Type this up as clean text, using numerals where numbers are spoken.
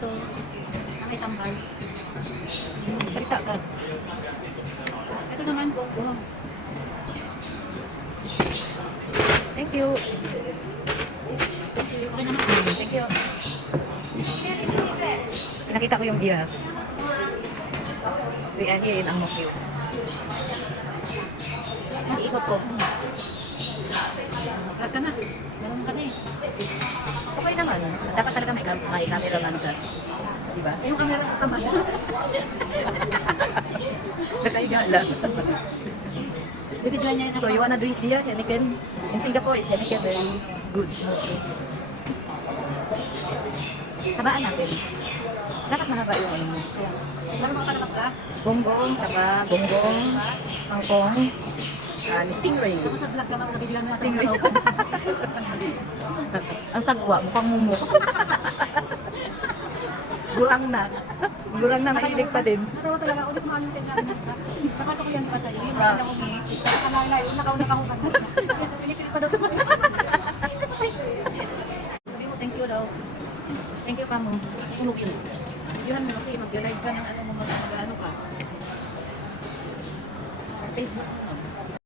ito. Ang may sambal. Salita ka. Ito naman, bongbong. Thank you. Okay naman. Thank you. Nakita ko yung beer. Riyahin ang mokyo. Ikot ko. Vlog ka na. Meron ka na eh. Okay naman. Dapat talaga may camera man ka. Diba? Yung camera ka man. Nakaiga lang. So you wanna drink beer? Heineken? In Singapore is Heineken very good. Tabaan natin. Dapat mahaba yung ano mo. Marunong ka naman ka? Bongbong, tsaka bongbong, kangkong, stingray. Tapos na-vlog ka mga nabigyan mo sa stingray. Ang sagwa, mukhang mumo. Gurang na. Gurang na, mahilig pa din. Natawa talaga ako, nagmahal din namin sa napato ko yan pa sa'yo, yung mga lang umiik. Kalala yun, nakauna ka ko. Pinipilit pa daw naman. Sabi mo, thank you daw. Thank you ka mo. Unog yun. Yun mo kasi mag-live ka ng ano mo, mag-ano ka. Facebook mo.